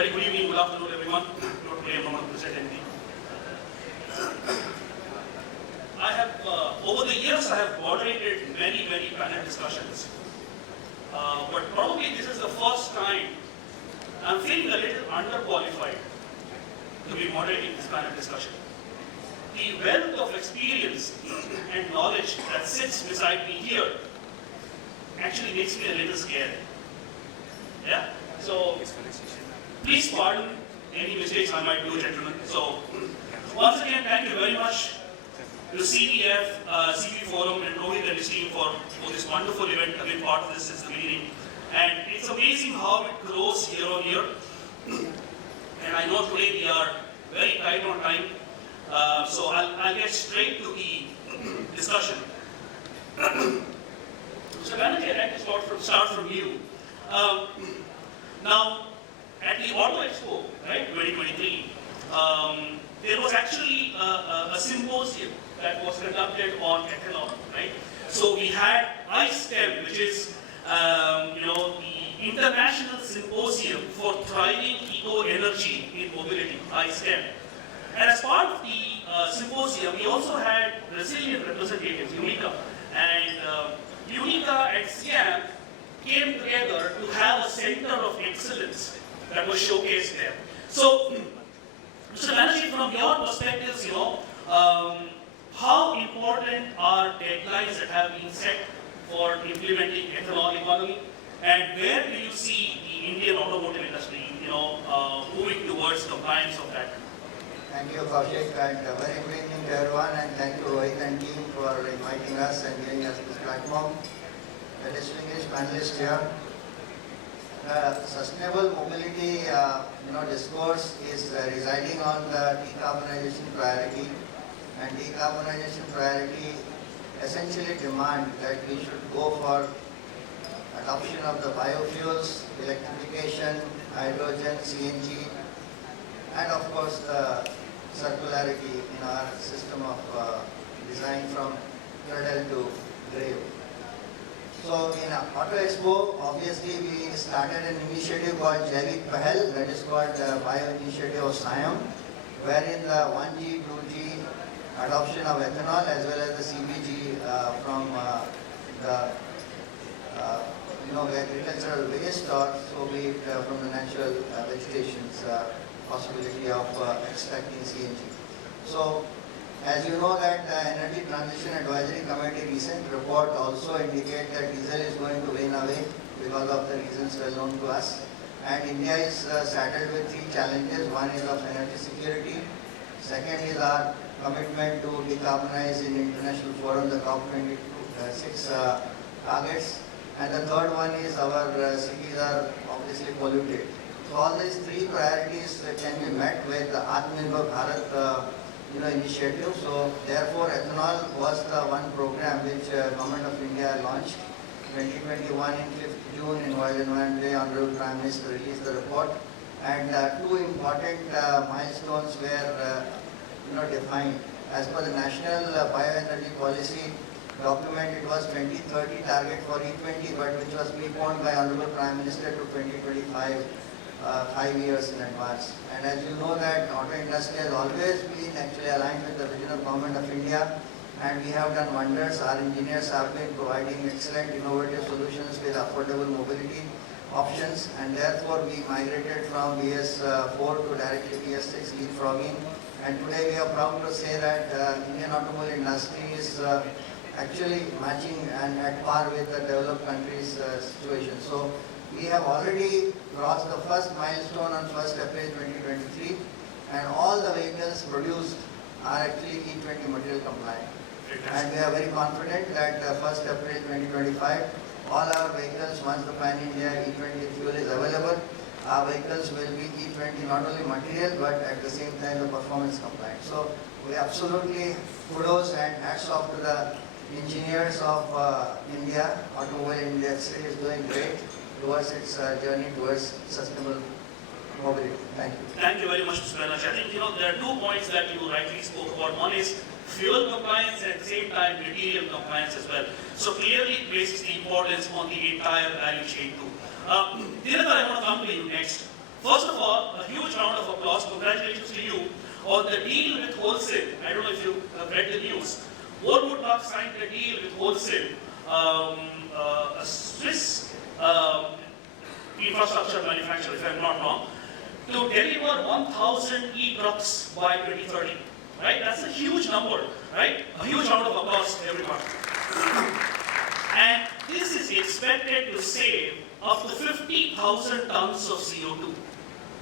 Very good evening, good afternoon, everyone. Today I'm going to present anything. I have, over the years, I have moderated many panel discussions. But probably this is the first time I'm feeling a little underqualified to be moderating this panel discussion. The wealth of experience and knowledge that sits beside me here actually makes me a little scared. Yeah? So, please pardon any mistakes I might do, gentlemen. So, once again, thank you very much to CVF, CV Forum and Rohit and his team for this wonderful event. I've been part of this since the beginning. And it's amazing how it grows year on year. And I know today we are very tight on time. So I'll get straight to the discussion. So Banerjee, I'd like to start from you. Now, at the Auto Expo, right, 2023, there was actually a symposium that was conducted on ethanol, right? So we had ISTEM, which is the International Symposium for Thriving Eco-Energy in Mobility, ISTEM. And as part of the symposium, we also had Brazilian representatives, UNICA. And UNICA and SIAM came together to have a center of excellence that was showcased there. So, Mr. Banerjee, from your perspectives, how important are deadlines that have been set for implementing ethanol economy, and where do you see the Indian automotive industry, moving towards compliance of that? Thank you, Kaushik, and very good evening to everyone, and thank you, Rohit and team, for inviting us and giving us this platform. The distinguished panelists here. Sustainable mobility, discourse is residing on the decarbonization priority, and decarbonization priority essentially demand that we should go for adoption of the biofuels, electrification, hydrogen, CNG, and of course the circularity in our system of design from cradle to grave. So in Auto Expo, obviously we started an initiative called Jaivik Pahal, that is called the Bio Initiative of SIAM, wherein the 1G, 2G adoption of ethanol as well as the CBG from the agricultural waste, or so be it from the natural vegetation's possibility of extracting CNG. So, as you know that Energy Transition Advisory Committee recent report also indicate that diesel is going to wane away because of the reasons well known to us. And India is saddled with three challenges. One is of energy security. Second is our commitment to decarbonize in international forum, the COP26 targets. And the third one is our cities are obviously polluted. So all these three priorities can be met with the Atmanirbhar Bharat initiative. So therefore ethanol was the one program which Government of India launched 2021 in 5th June in World Environment Day. Honorable Prime Minister released the report, and two important milestones were defined. As per the National Bioenergy Policy document, it was 2030 target for E20, but which was preponed by Honorable Prime Minister to 2025, 5 years in advance. And as you know that auto industry has always been actually aligned with the vision of Government of India, and we have done wonders. Our engineers have been providing excellent innovative solutions with affordable mobility options, and therefore we migrated from BS4 to directly BS6 leapfrogging. And today we are proud to say that Indian automobile industry is actually matching and at par with the developed countries' situation. So we have already crossed the first milestone on 1st April 2023, and all the vehicles produced are actually E20 material compliant. And we are very confident that 1st April 2025, all our vehicles, once the pan-India E20 fuel is available, our vehicles will be E20 not only material but at the same time the performance compliant. So we absolutely kudos and hats off to the engineers of India. Automobile industry is doing great towards its journey towards sustainable mobility. Thank you. Thank you very much, Mr. Banerjee. I think there are 2 points that you rightly spoke about. One is fuel compliance and at the same time material compliance as well. So clearly places the importance on the entire value chain too. Dinakar, I want to come to you next. First of all, a huge round of applause. Congratulations to you on the deal with wholesale. I don't know if you have read the news. Volvo Trucks signed a deal with wholesale, a Swiss infrastructure manufacturer, if I'm not wrong, to deliver 1,000 e-trucks by 2030. Right? That's a huge number, right? A huge round of applause, everyone. And this is expected to save up to 50,000 tons of CO2.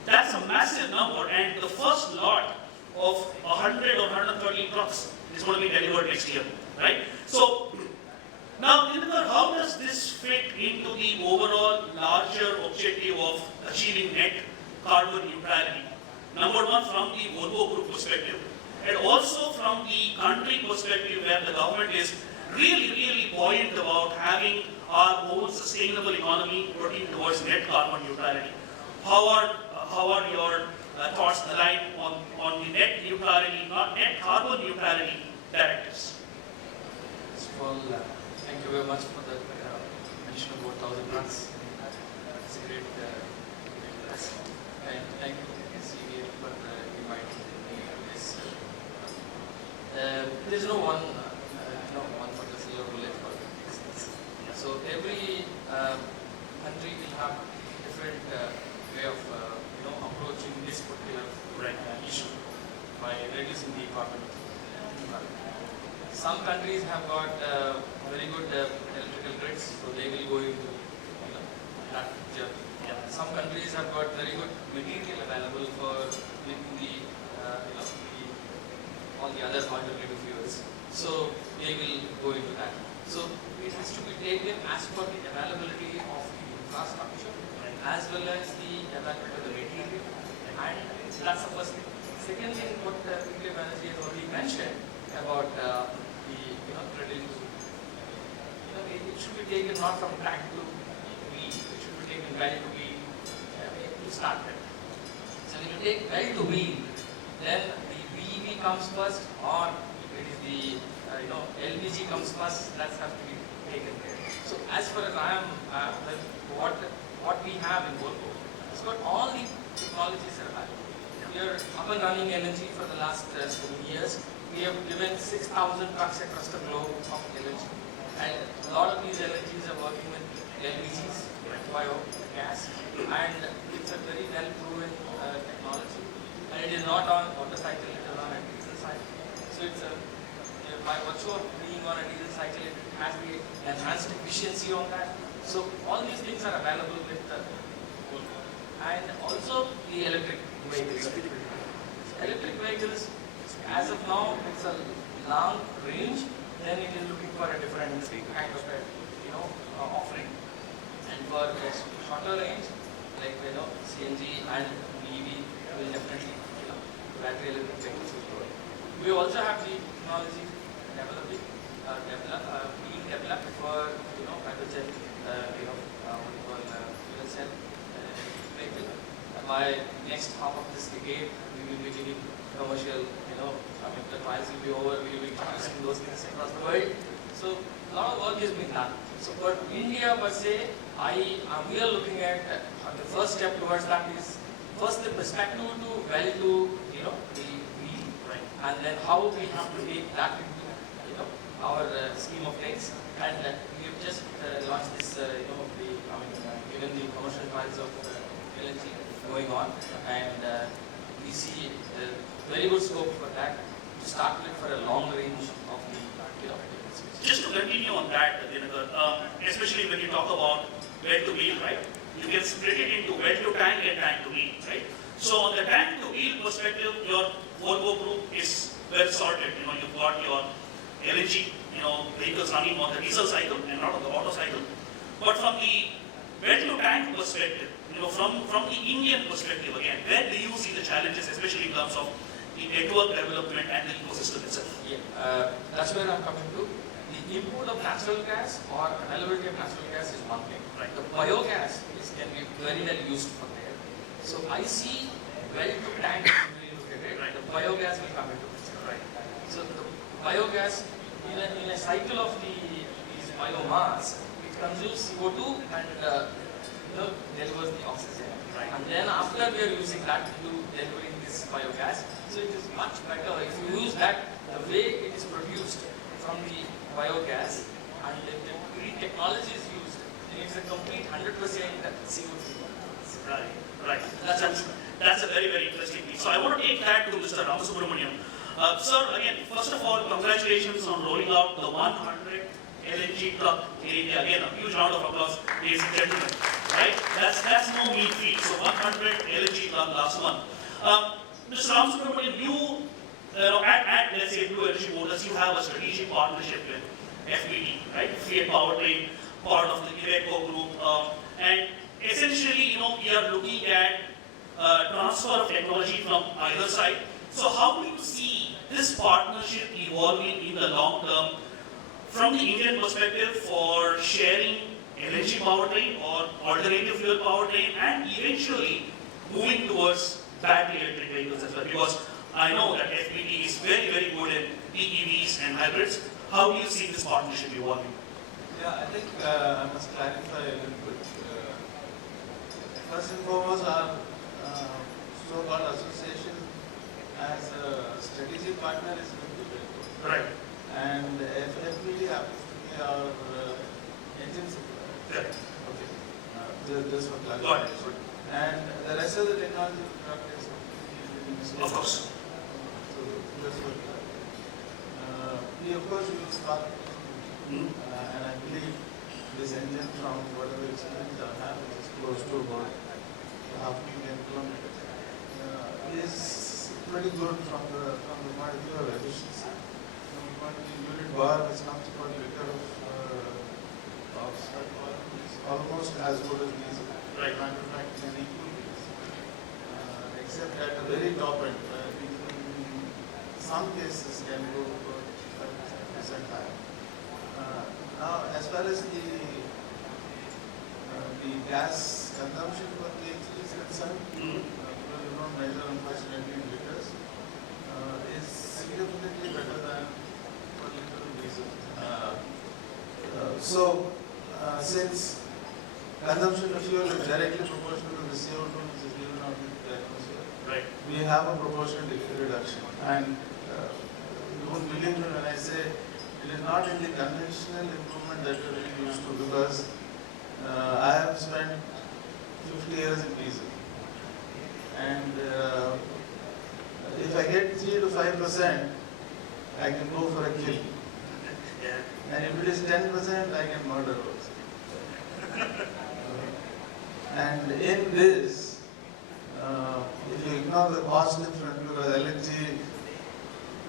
That's a massive number, and the first lot of 100 or 130 trucks is going to be delivered next year, right? So, now, how does this fit into the overall larger objective of achieving net carbon neutrality? Number one, from the Volvo Group perspective, and also from the country perspective, where the government is really buoyant about having our own sustainable economy working towards net carbon neutrality. How are your thoughts aligned on the net neutrality, not net carbon neutrality directives? First of all, thank you very much for the mention of 1,000 runs. It's a great press. And thank you, CVF, for inviting me to this. There is no one particular bullet for business. So every country will have different way of approaching this particular issue by reducing the carbon. Some countries have got very good electrical grids, so they will go into that journey. Some countries have got very good material available for making the all the other alternative fuels. So they will go into that. So it has to be taken as per the availability of the infrastructure as well as the availability of the material. And that's the first thing. Second thing, what P.K. Banerjee has already mentioned about the reduce. It should be taken not from tank to wheel. It should be taken well to wheel to start with. So when you take well to wheel, then the BEV comes first, or it is the LPG comes first. That has to be taken there. So as far as I am, what we have in Volvo, it's got all the technologies are available. We are up and running LNG for the last so many years. We have given 6,000 trucks across the globe of LNG, and a lot of these LNGs are working with LPGs, biogas, and it's a very well proven technology. And it is not on motorcycle, it is on a diesel cycle. So it's by virtue of being on a diesel cycle, it has the enhanced efficiency on that. So all these things are available with Volvo. And also the electric vehicles. Electric vehicles, as of now, it's a long range, then it is looking for a different kind of offering. And for a shorter range, like CNG and EV will definitely battery electric vehicles will grow. We also have the technology being developed for hydrogen fuel cell vehicle. By next half of this decade, we will be giving commercial, the trials will be over, we will be using those things across the world. So a lot of work is being done. So for India per se, we are looking at the first step towards that is first the perspective to the wheel, and then how we have to take that into our scheme of things. And we have just launched this, given the commercial trials of LNG going on, and we see very good scope for that to start with for a long range of the Just to continue on that, especially when you talk about well to wheel, right? You can split it into well to tank and tank to wheel, right? So on the tank to wheel perspective, your Volvo group is well sorted. You've got your LNG, vehicles running on the diesel cycle and not on the auto cycle. But from the well to tank perspective, from the Indian perspective again, where do you see the challenges, especially in terms of the network development and the ecosystem itself? Yeah, that's where I'm coming to. The import of natural gas or availability of natural gas is one thing. Right. The biogas can be very well used for there. So I see well to tank when you look at it, the biogas will come into picture. Right. So the biogas in a cycle of these biomass, it consumes CO2 and delivers the oxygen. Right. And then after where we are using that to delivering this biogas. So it is much better if you use that the way it is produced from the biogas, and if the green technology is used, then it's a complete 100% CO2. Right. That's a very, very interesting thing. So I want to take that to Mr. Ramasubramaniam. Sir, again, first of all, congratulations on rolling out the 100 LNG truck in India. Again, a huge round of applause, ladies and gentlemen. Right? That's no mean feat. So 100 LNG truck last month. Mr. Ramasubramaniam, you know, at let's say Blue Energy Motors, you have a strategic partnership with FPT, right? Fiat Powertrain, part of the Iveco group, and essentially, you know, we are looking at transfer of technology from either side. So how do you see this partnership evolving in the long term from the Indian perspective for sharing LNG powertrain or alternative fuel powertrain, and eventually moving towards battery electric vehicles as well? Because I know that FPT is very, very good in BEVs and hybrids. How do you see this partnership evolving? Yeah, I think I must clarify a little bit. First and foremost, our so-called association as a strategic partner is going to be good. Right. And FPT happens to be our engine supplier. Right. Okay. Just for Got clarification. it. And the rest of the technology is completely Of course. So just for we of course use Spark, and I believe this engine, from whatever experience I have, which is close to about 500,000 kilometers, is pretty good from the point of view of efficiency. From the point of view unit bar, which comes per liter of oil, is almost as good as diesel. Right. Matter of fact, an equal case. Except at the very top end, in some cases can go for 5% higher. Now, as far as the gas consumption per kg is concerned, because we don't measure unfortunately in liters, is significantly better than per liter of diesel. Since consumption of fuel is directly proportional to the CO2 which is given out into the atmosphere, Right. we have a proportional reduction. And you won't believe me when I say it is not in the conventional improvement that we are really used to, because I have spent 50 years in diesel. And if I get 3 to 5%, I can go for a kill. Yeah. And if it is 10%, I can murder also. And in this, if you ignore the cost difference, because LNG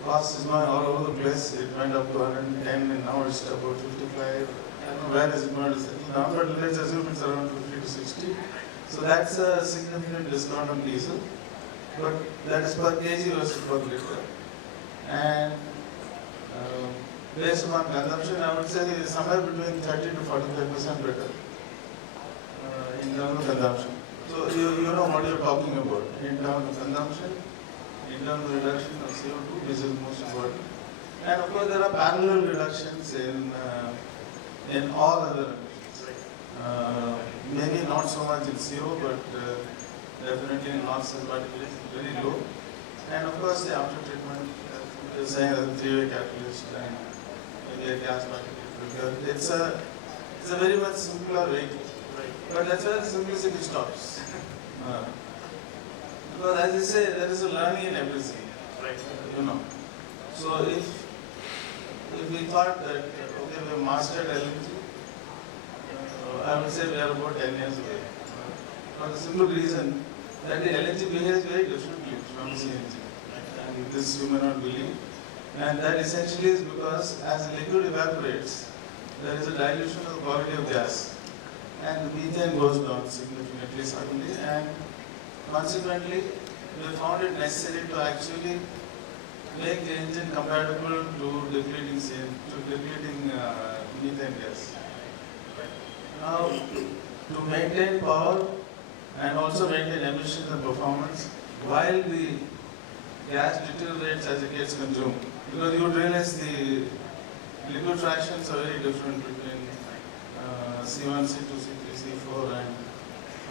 cost is going all over the place, it went up to 110 and now it's about 55. I don't know where is it going to settle down, but let's assume it's around 50 to 60. So that's a significant discount on diesel, but that is per kg versus per liter. And based on consumption, I would say somewhere between 30 to 45% better in terms of consumption. So you know what you're talking about in terms of consumption, in terms of reduction of CO2, which is most important. And of course, there are parallel reductions in all other emissions. Maybe not so much in CO, but definitely in NOx and particulates very low. And of course, the after treatment, you're saying a three-way catalyst and maybe a gas particle filter. It's a very much simpler vehicle. But that's where the simplicity stops. Because as you say, there is a learning in everything. Right. You know. So if we thought that okay, we have mastered LNG, I would say we are about 10 years away. For the simple reason that the LNG behaves very differently from CNG. And this you may not believe. And that essentially is because as the liquid evaporates, there is a dilution of the quality of gas. And the methane goes down significantly suddenly, and consequently we found it necessary to actually make the engine compatible to depleting methane gas. Now, to maintain power and also maintain emissions and performance while the gas deteriorates as it gets consumed, because you would realize the liquid fractions are very different between C1, C2, C3, C4 and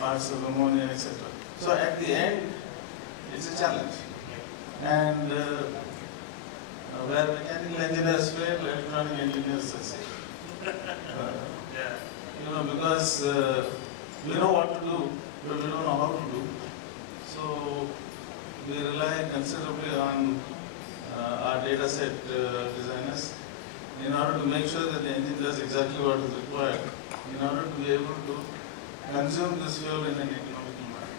parts of ammonia, etc. So at the end, it's a challenge. And where mechanical engineers fail, electronic engineers succeed. Yeah. Because we know what to do, but we don't know how to do. So we rely considerably on our data set designers in order to make sure that the engine does exactly what is required, in order to be able to consume this fuel in an economical manner.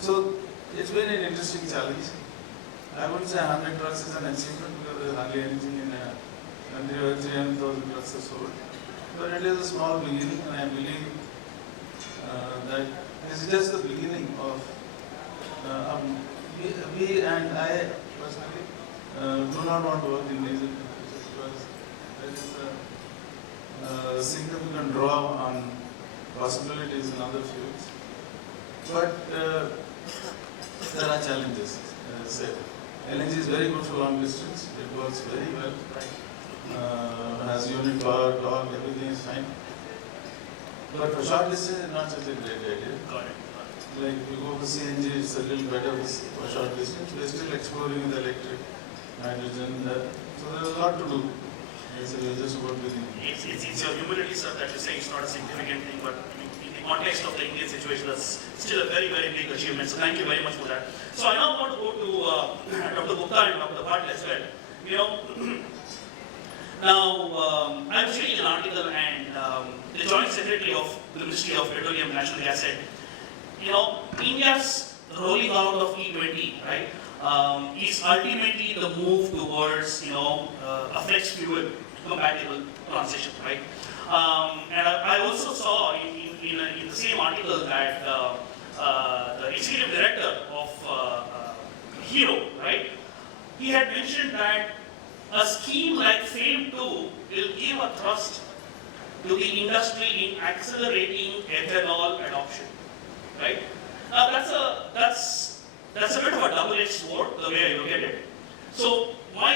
So it's been an interesting challenge. I wouldn't say 100 trucks is an achievement because there's hardly anything in a country where 300,000 trucks are sold. But it is a small beginning, and I believe that this is just the beginning of we and I personally do not want to work in diesel because there is a significant draw on possibilities in other fields. But there are challenges. As I said, LNG is very good for long distance. It works very well. Has unit power, torque, everything is fine. But for short distance, it's not such a great idea. Got it. Like we go for CNG, it's a little better for short distance. We're still exploring with electric, hydrogen. So there's a lot to do. It's just about beginning. It's your humility, sir, that you say it's not a significant thing, but in the context of the Indian situation, that's still a very, very big achievement. So thank you very much for that. So I now want to go to Dr. Gupta and Dr. Bhatt as well. Now, I was reading an article and the Joint Secretary of the Ministry of Petroleum and Natural Gas said, India's rolling out of E20, right, is ultimately the move towards, a flex fuel compatible transition, right? And I also saw in the same article that the executive director of Hero, right, he had mentioned that a scheme like FAME 2 will give a thrust to the industry in accelerating ethanol adoption, right? Now that's a bit of a double-edged sword, the way I look at it. So my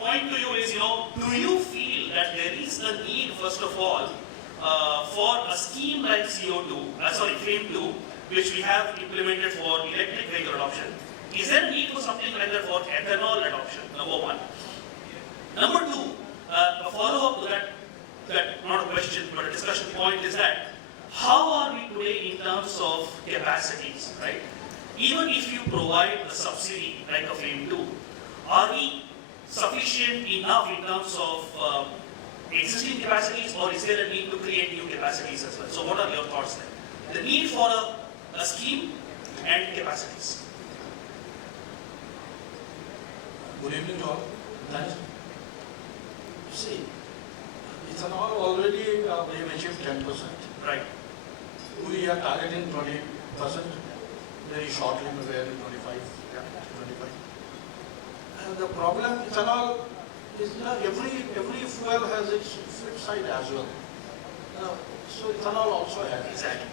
point to you is, do you feel that there is a need, first of all, for a scheme like FAME 2, which we have implemented for electric vehicle adoption? Is there a need for something like that for ethanol adoption? Number one. Number two, a follow-up to that, not a question, but a discussion point is that, how are we today in terms of capacities, right? Even if you provide a subsidy like a FAME 2, are we sufficient enough in terms of existing capacities, or is there a need to create new capacities as well? So what are your thoughts there? The need for a scheme and capacities. Good evening to all. Thanks. See, ethanol already we have achieved 10%. Right. We are targeting 20%. Very shortly, maybe 25. Yeah, 25. And the problem, ethanol is every fuel has its flip side as well. So ethanol also has. Exactly.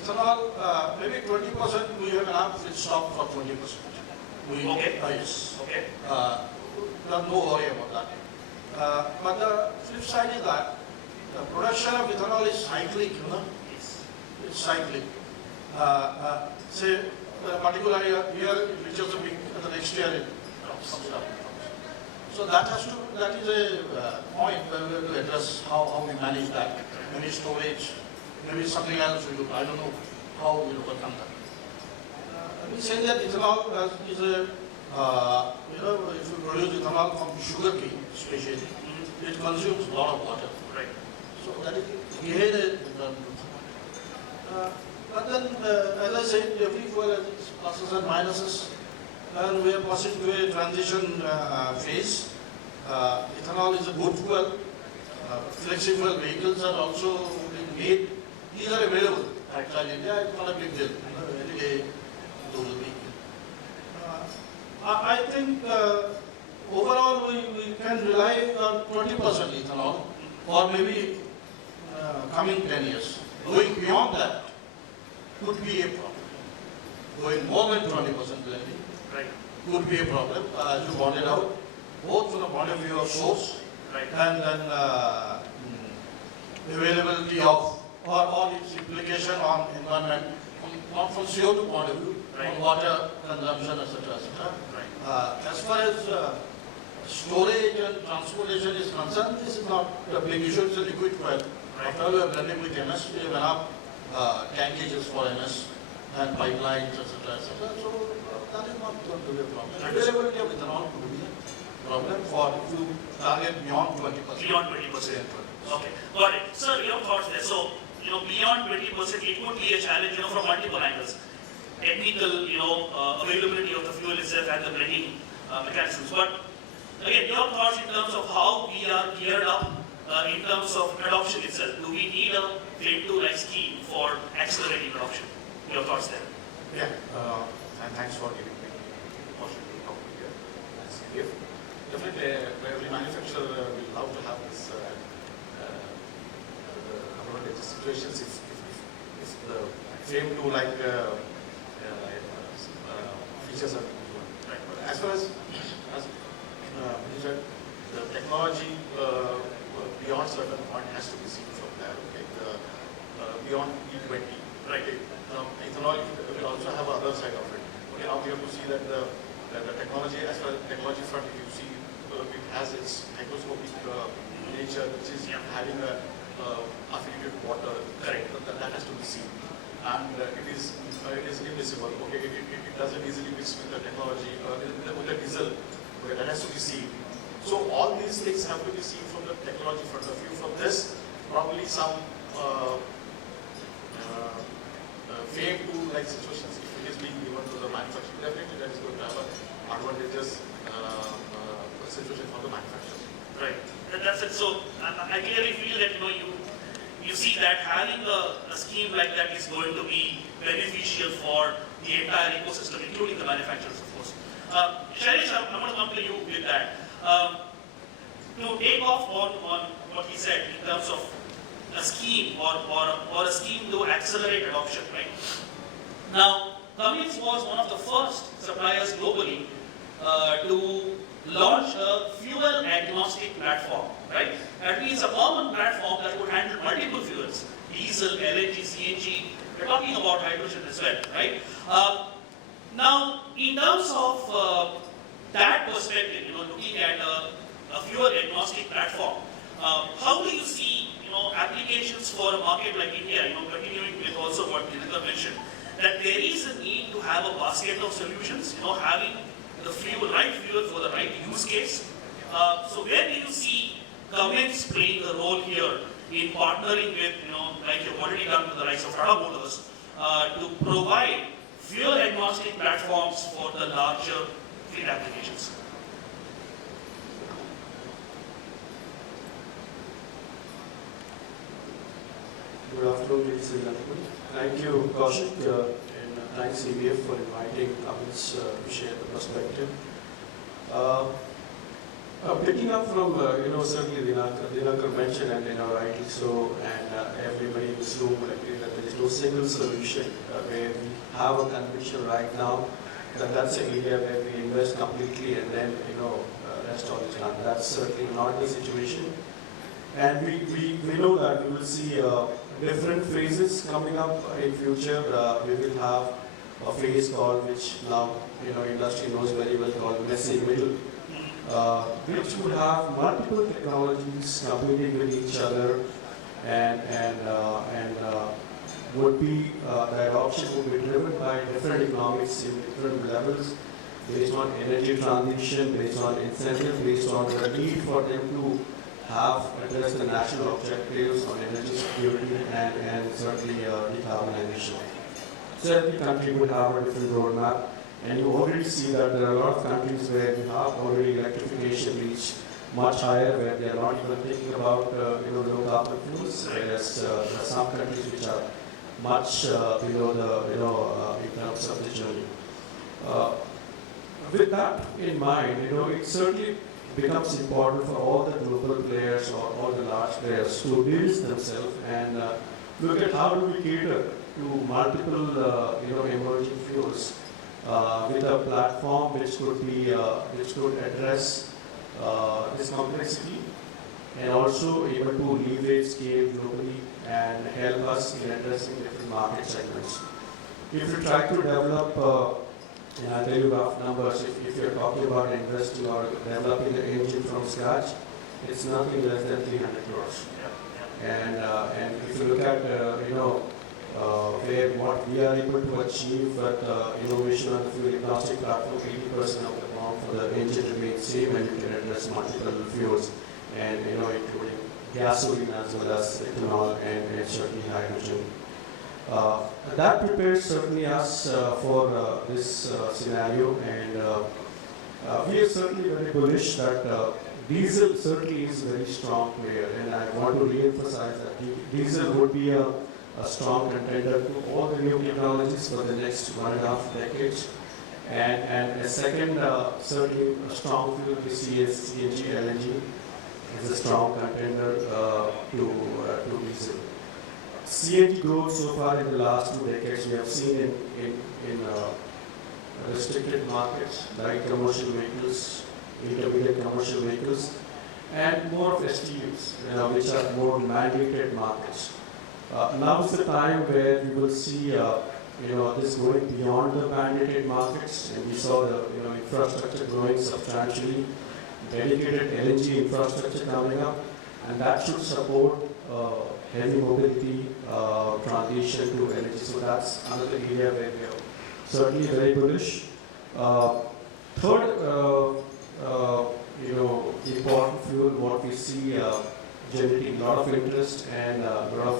Ethanol, maybe 20%. We have enough feed stock for 20%. Okay. Yes. Okay. No worry about that. But the flip side is that the production of ethanol is cyclic, Yes. It's cyclic. Say, particular year it reaches the peak, and the next year it comes down. So that is a point where we have to address how we manage that. Maybe storage, maybe something else we do. I don't know how we overcome that. We say that ethanol is a, if you produce ethanol from sugarcane, especially, it consumes a lot of water. Right. So that is created. But then, as I said, every fuel has its pluses and minuses, and we are passing through a transition phase. Ethanol is a good fuel. Flexible vehicles are also being made. These are available. Actually, in India, it's not a big deal. Any day, those are being. I think overall we can rely on 20% ethanol, or maybe coming 10 years. Going beyond that could be a problem. Going more than 20% blending could be a problem, as you pointed out, both from the point of view of source and then availability of or its implication on environment, not from CO2 point of view, Right. on water consumption, etc., etc. Right. As far as storage and transportation is concerned, this is not a big issue, it's a liquid fuel. Right. After all, we are blending with MS, we have enough tankages for MS and pipelines, etc., etc. So that is not going to be a problem. Availability of ethanol could be a problem for if you target beyond 20%. Beyond 20%. Okay, got it. Sir, your thoughts there. So, beyond 20%, it could be a challenge, from multiple angles. Technical, availability of the fuel itself and the blending mechanisms. But again, your thoughts in terms of how we are geared up in terms of adoption itself. Do we need a claim to like scheme for accelerating adoption? Your thoughts there. Yeah, and thanks for giving me the opportunity to talk here. As CVF, definitely, every manufacturer will love to have this situations if the frame to like features are given. Right. But as far as you said, the technology beyond certain point has to be seen from there. Okay, beyond E20. Right. Ethanol will also have other side of it. Okay, now we have to see that the technology, as far as technology front, if you see, it has its hygroscopic nature, which is having a affiliated water. Correct. That has to be seen, and it is immiscible. Okay, it doesn't easily mix with the technology with the diesel. Okay, that has to be seen. So all these things have to be seen from the technology front of view. From this, probably some fame to like situations, if it is being given to the manufacturer, definitely that is going to have an advantageous situation for the manufacturer. Right. That's it. So I clearly feel that you see that having a scheme like that is going to be beneficial for the entire ecosystem, including the manufacturers, of course. Shailesh, I'm going to come to you with that. To take off on what he said in terms of a scheme or a scheme to accelerate adoption, right? Now, Cummins was one of the first suppliers globally to launch a fuel agnostic platform, right? That means a common platform that would handle multiple fuels, diesel, LNG, CNG. We're talking about hydrogen as well, right? Now, in terms of that perspective, looking at a fuel agnostic platform, how do you see, applications for a market like India, continuing with also what Dinakar mentioned, that there is a need to have a basket of solutions, having the right fuel for the right use case. So where do you see Cummins playing a role here in partnering with, like you've already done with the likes of Tata Motors, to provide fuel agnostic platforms for the larger fleet applications? Good afternoon, ladies and gentlemen. Thank you, Kaushik, and thanks CVF for inviting Cummins to share the perspective. Picking up from, certainly Dinakar mentioned, and rightly so, and everybody in this room will agree that there is no single solution where we have a conviction right now that that's an area where we invest completely and then, rest all is done. That's certainly not the situation. And we know that we will see different phases coming up in future. We will have a phase called, which now industry knows very well, called messy middle, which would have multiple technologies competing with each other, and would be the adoption would be driven by different economics in different levels, based on energy transition, based on incentive, based on the need for them to address the national objectives on energy security and certainly decarbonization. So every country would have a different roadmap, and you already see that there are a lot of countries where you have already electrification reached much higher, where they are not even thinking about low carbon fuels, whereas there are some countries which are much below the in terms of the journey. With that in mind, it certainly becomes important for all the global players or all the large players to build themselves and look at how do we cater to multiple emerging fuels with a platform which could address this complexity and also able to leverage scale globally and help us in addressing different market segments. If you try to develop, and I'll tell you rough numbers, if you're talking about investing or developing the engine from scratch, it's nothing less than 300 crores. And if you look at, where what we are able to achieve with innovation on the fuel agnostic platform, 80% of the BOM for the engine remains same, and you can address multiple fuels, and including gasoline as well as ethanol and certainly hydrogen. That prepares certainly us for this scenario, and we are certainly very bullish that diesel certainly is a very strong player, and I want to re-emphasize that diesel would be a strong contender to all the new technologies for the next 1.5 decades. And a second, certainly a strong fuel, we see as CNG, LNG is a strong contender to diesel. CNG growth so far in the last 2 decades, we have seen in restricted markets like commercial vehicles, intermediate commercial vehicles, and more of STUs, which are more mandated markets. Now is the time where we will see this going beyond the mandated markets, and we saw the infrastructure growing substantially, dedicated LNG infrastructure coming up, and that should support heavy mobility transition to LNG. So that's another area where we are certainly very bullish. Third, important fuel, what we see generating a lot of interest and a lot of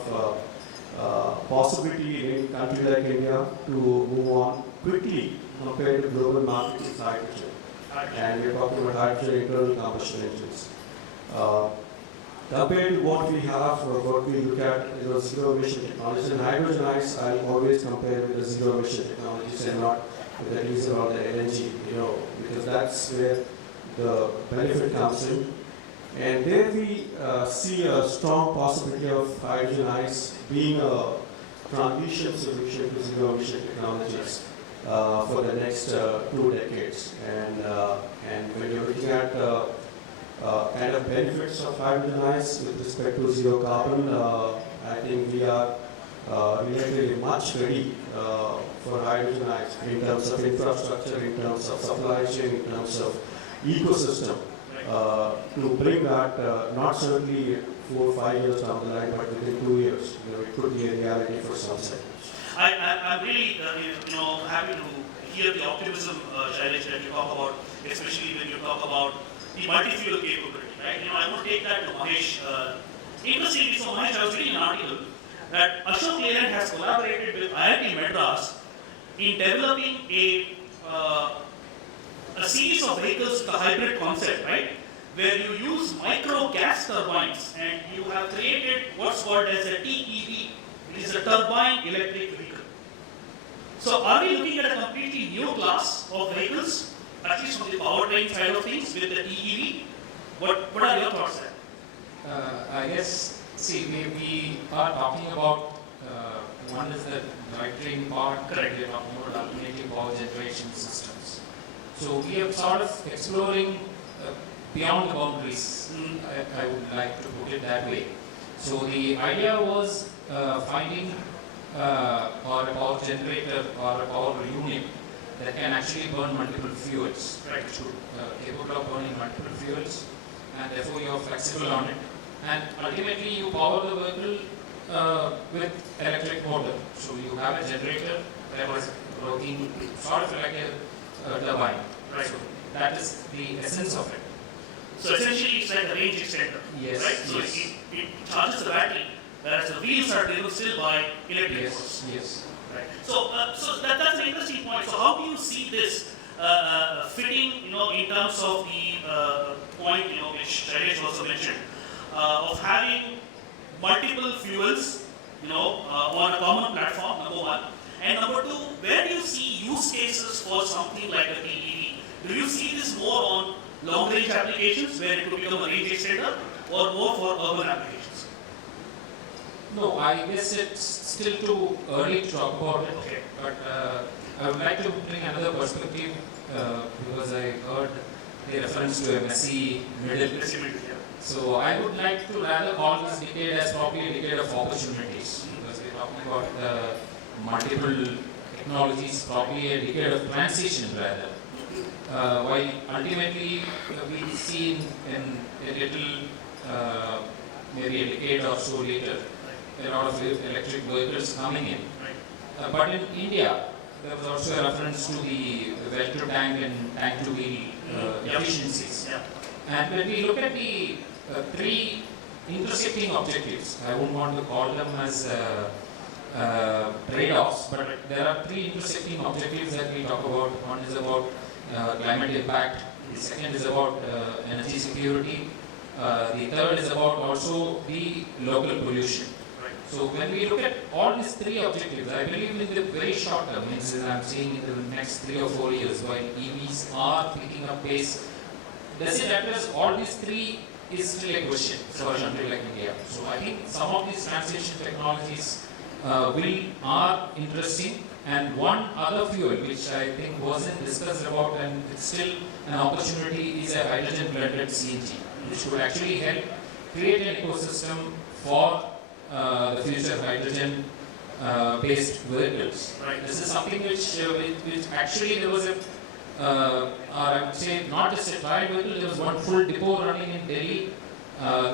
possibility in a country like India to move on quickly compared to global markets is hydrogen. And we're talking about hydrogen internal combustion engines. Compared to what we have or what we look at, zero emission technologies, and hydrogen ice, I'll always compare with the zero emission technologies and not with the diesel or the LNG, because that's where the benefit comes in. And there we see a strong possibility of hydrogen ice being a transition solution to zero emission technologies for the next 2 decades. And when you're looking at kind of benefits of hydrogen ice with respect to zero carbon, I think we are relatively much ready for hydrogen ice in terms of infrastructure, in terms of supply chain, in terms of ecosystem, to bring that not certainly 4 or 5 years down the line, but within 2 years, it could be a reality for some sectors. I'm really happy to hear the optimism, Shailesh, that you talk about, especially when you talk about the multi-fuel capability, right? I want to take that to Mahesh. Interestingly, so Mahesh, I was reading an article that Ashok Leyland has collaborated with IIT Madras in developing a series of vehicles, the hybrid concept, right? Where you use micro gas turbines and you have created what's called as a TEV. It is a turbine electric vehicle. So are we looking at a completely new class of vehicles, at least from the powertrain side of things, with the TEV? What are your thoughts there? I guess, we are talking about, one is the drivetrain part, correct. We are talking about alternative power generation systems. So we are sort of exploring beyond the boundaries, I would like to put it that way. So the idea was finding or a power generator or a power unit that can actually burn multiple fuels, Right. capable of burning multiple fuels, and therefore you are flexible on it. And ultimately you power the vehicle with electric motor. So you have a generator that was working sort of like a turbine. Right. So that is the essence of it. So essentially it's like a range extender, Yes, right? So yes. it charges the battery, whereas the wheels are driven still by electric force. Yes. Right. So that's an interesting point. So how do you see this fitting, in terms of the point, which Shailesh also mentioned, of having multiple fuels, on a common platform, number one. And number two, where do you see use cases for something like a TEV? Do you see this more on long-range applications where it could become a range extender, or more for urban applications? No, I guess it's still too early to talk about it. Okay. But I would like to bring another perspective because I heard the reference to a messy middle. Messy middle, yeah. So I would like to rather call this decade as probably a decade of opportunities, because we're talking about multiple technologies, probably a decade of transition rather. While ultimately we see in a little, maybe a decade or so later, a lot of electric vehicles coming in. But in India, there was also a reference to the well-to-tank and tank-to-wheel efficiencies. And when we look at the three intersecting objectives, I wouldn't want to call them as trade-offs, but there are three intersecting objectives that we talk about. One is about climate impact, the second is about energy security, the third is about also the local pollution. So when we look at all these three objectives, I believe in the very short term, means I'm seeing in the next 3 or 4 years, while EVs are picking up pace, does it address all these three is still a question for a country like India. So I think some of these transition technologies are interesting, and one other fuel which I think wasn't discussed about and it's still an opportunity is a hydrogen blended CNG, which would actually help create an ecosystem for the future hydrogen based vehicles. This is something which actually there was a or I would say not just a trial vehicle, there was one full depot running in Delhi.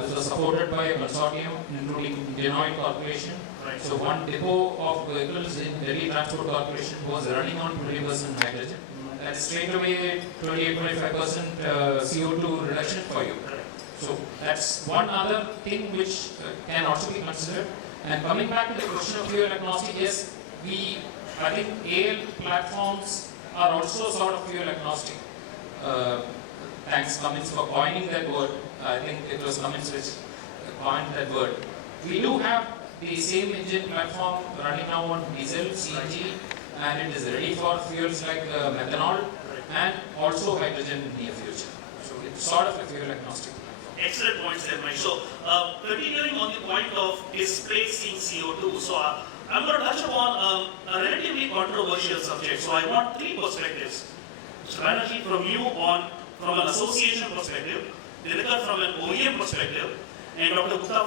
This was supported by a consortium including Indian Oil Corporation. So one depot of vehicles in Delhi Transport Corporation was running on 20% hydrogen. That's straight away 28-25% CO2 reduction for you. So that's one other thing which can also be considered. And coming back to the question of fuel agnostic, yes, I think AL platforms are also sort of fuel agnostic. Thanks Cummins for coining that word. I think it was Cummins which coined that word. We do have the same engine platform running now on diesel, CNG, and it is ready for fuels like methanol and also hydrogen in the near future. So it's sort of a fuel agnostic. Excellent points there, Mike. So, continuing on the point of displacing CO2, so I'm going to touch upon a relatively controversial subject. So, I want three perspectives. Mr. Banerjee, from you from an association perspective, Dinakar from an OEM perspective, and Dr. Gupta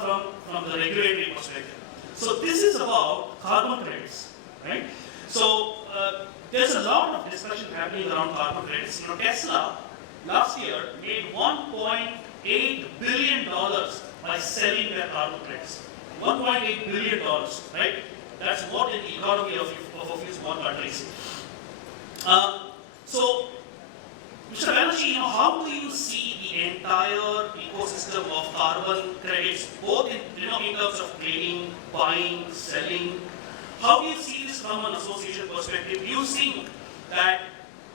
from the regulatory perspective. So, this is about carbon credits, right? So, there's a lot of discussion happening around carbon credits. You know, Tesla last year made $1.8 billion by selling their carbon credits. $1.8 billion, right? That's more than the economy of a few small countries. So, Mr. Banerjee, how do you see the entire ecosystem of carbon credits, both in terms of trading, buying, selling? How do you see this from an association perspective? Do you think that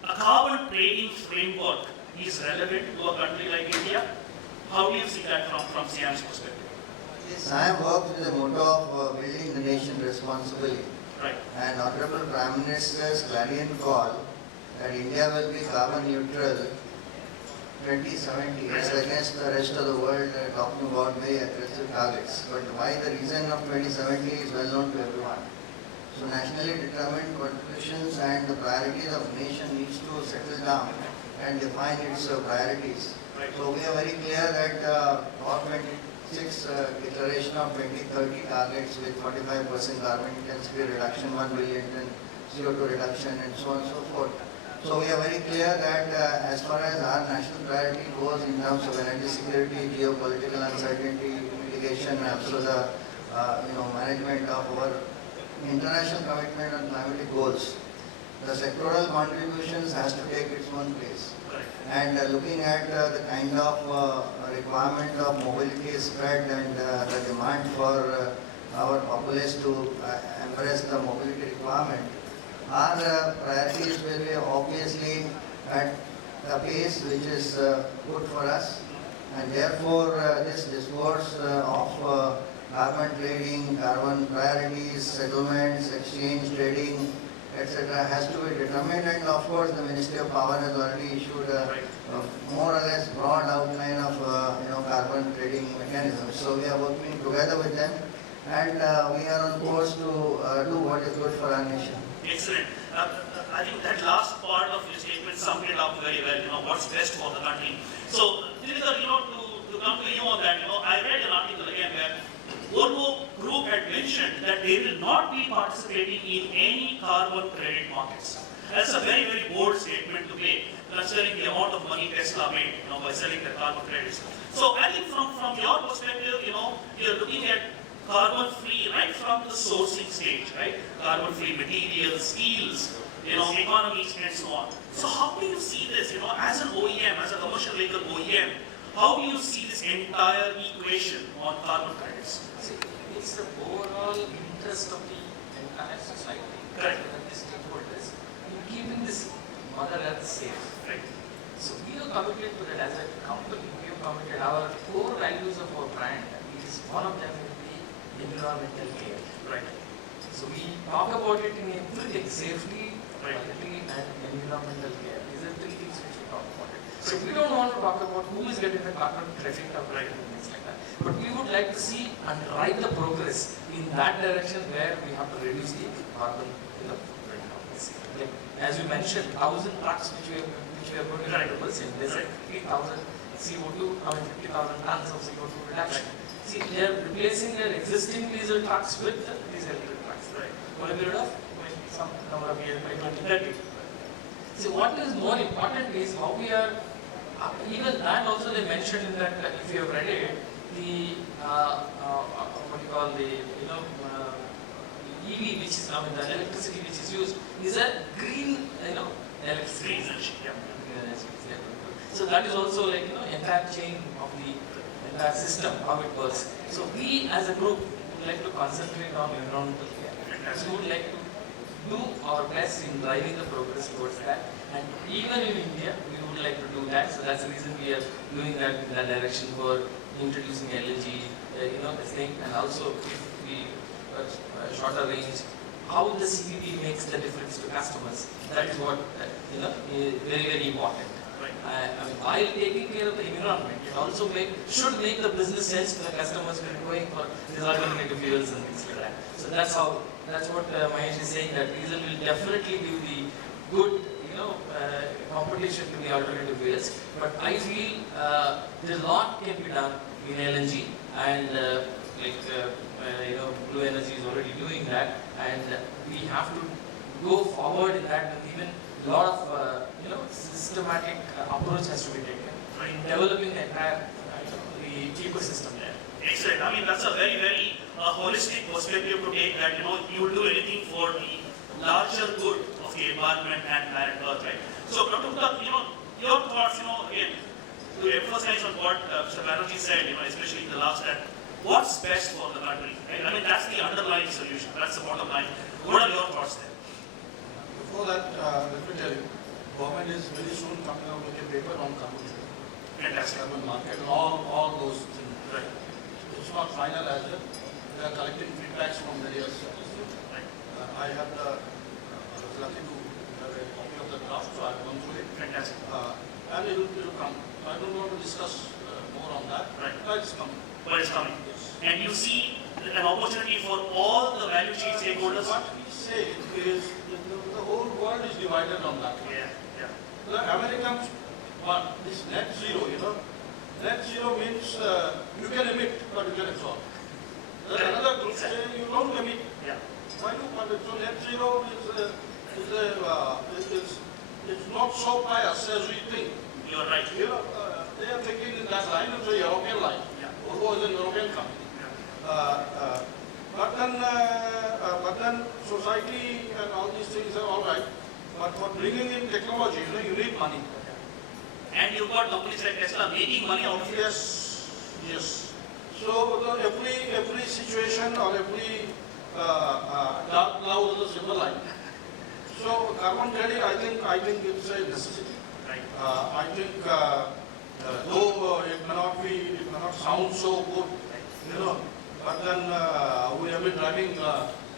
a carbon trading framework is relevant to a country like India? How do you see that from Siam's perspective? Yes, I have worked with the motto of building the nation responsibly. Right. And Honorable Prime Minister's clarion call that India will be carbon neutral 2070 as against the rest of the world talking about very aggressive targets. But why the reason of 2070 is well known to everyone. So nationally determined contributions and the priorities of nation needs to settle down and define its priorities. So we are very clear that COP26 declaration of 2030 targets with 45% carbon intensity reduction, 1 billion ton CO2 reduction and so on and so forth. So we are very clear that as far as our national priority goes in terms of energy security, geopolitical uncertainty, mitigation, and also the management of our international commitment on climatic goals, the sectoral contributions has to take its own place. And looking at the kind of requirement of mobility spread and the demand for our populace to embrace the mobility requirement, our priorities will be obviously at a pace which is good for us, and therefore this discourse of carbon trading, carbon priorities, settlements, exchange trading, etc. has to be determined, and of course the Ministry of Power has already issued a more or less broad outline of carbon trading mechanisms. So we are working together with them, and we are on course to do what is good for our nation. Excellent. I think that last part of your statement summed it up very well. What's best for the country. So, Dinakar, to come to you on that, I read an article again where Volvo Group had mentioned that they will not be participating in any carbon credit markets. That's a very, very bold statement to make, considering the amount of money Tesla made, by selling the carbon credits. So I think from your perspective, you're looking at carbon-free right from the sourcing stage, right? Carbon-free materials, steels, economies and so on. So how do you see this, as an OEM, as a commercial vehicle OEM, how do you see this entire equation on carbon credits? See, it's the overall interest of the entire society. Correct. And the stakeholders in keeping this Mother Earth safe. Right. So we are committed to that as a company. We have committed our core values of our brand. Is one of them will be environmental care. Right. So we talk about it in everything: safety, Right. quality, and environmental care. These are three things which we talk about it. So we don't want to talk about who is getting the carbon credit or Right. things like that. But we would like to see and drive the progress in that direction where we have to reduce the carbon footprint of this. Like, as you mentioned, 1,000 trucks which we are going to produce in this, Right. 50,000 CO2, 50,000 tons of CO2 reduction. See, they are replacing their existing diesel trucks with these electric trucks. Right. For a period of some number of years, by 2030. So what is more important is how we are, even that also they mentioned in that, if you have read it, the, what you call the, EV, which is, the electricity which is used, is a green, electricity. Green energy, yeah. Green energy. So that is also like, entire chain of the entire system, how it works. So we as a group would like to concentrate on environmental care. So we would like to do our best in driving the progress towards that. And even in India, we would like to do that. So that's the reason we are doing that in that direction for introducing LNG, this thing. And also if we shorter range, how the CVP makes the difference to customers. That is what, is very, very important. While taking care of the environment, it also should make the business sense to the customers who are going for these alternative fuels and things like that. So that's what Mahesh is saying, that diesel will definitely give the good, competition to the alternative fuels. But I feel there's a lot can be done in LNG, and Blue Energy is already doing that, and we have to go forward in that with even a lot of systematic approach has to be taken in developing the entire the ecosystem there. Excellent. I mean, that's a very, very holistic perspective to take, that, you will do anything for the larger good of the environment and planet Earth, right? So, Dr. Gupta, your thoughts, again, to emphasize on what Mr. Banerjee said, especially in the last that, what's best for the country, right? I mean, that's the underlying solution. That's the bottom line. What are your thoughts there? Before that, let me tell you, government is very soon coming out with a paper on carbon trade. Fantastic. Carbon market, and all those things. Right. It's not final as yet. They are collecting feedbacks from various. Right. I was lucky to have a copy of the draft, so I've gone through it. Fantastic. And it will come. I don't want to discuss more on that. Right. But it's coming. But it's coming. Yes. And you see an opportunity for all the value chain stakeholders? What we say is the whole world is divided on that. Yeah. The Americans want this net zero, Net zero means you can emit, but you can absorb. Another group say you don't emit. Yeah. Why do you want it? So net zero is not so pious as we think. You're right. They are thinking in that line, it's a European line. Yeah. Volvo is a European company. Yeah. But then society and all these things are all right. But for bringing in technology, you need money. And you've got companies like Tesla making money out of it. Yes. So every situation or every dark cloud is a silver line. So carbon credit, I think it's a necessity. Right. I think though it may not sound so good, but then we have been driving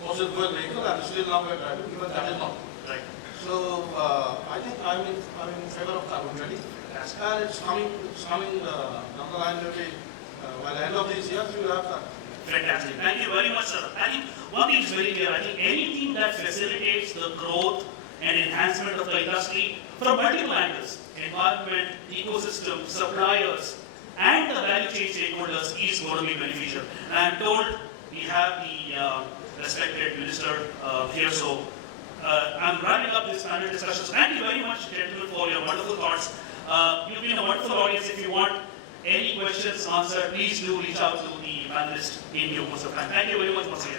fossil fuel vehicle and still now we are driving, even that is not. Right. So I think I'm in favor of carbon credit. And it's coming down the line maybe by the end of this year we will have that. Fantastic. Thank you very much, sir. I think one thing is very clear. I think anything that facilitates the growth and enhancement of the industry from multiple angles, environment, ecosystem, suppliers, and the value chain stakeholders is going to be beneficial. And I'm told we have the respected minister here, so I'm wrapping up this panel discussion. So thank you very much, gentlemen, for your wonderful thoughts. You've been a wonderful audience. If you want any questions answered, please do reach out to the panelists in due course of time. Thank you very much once again.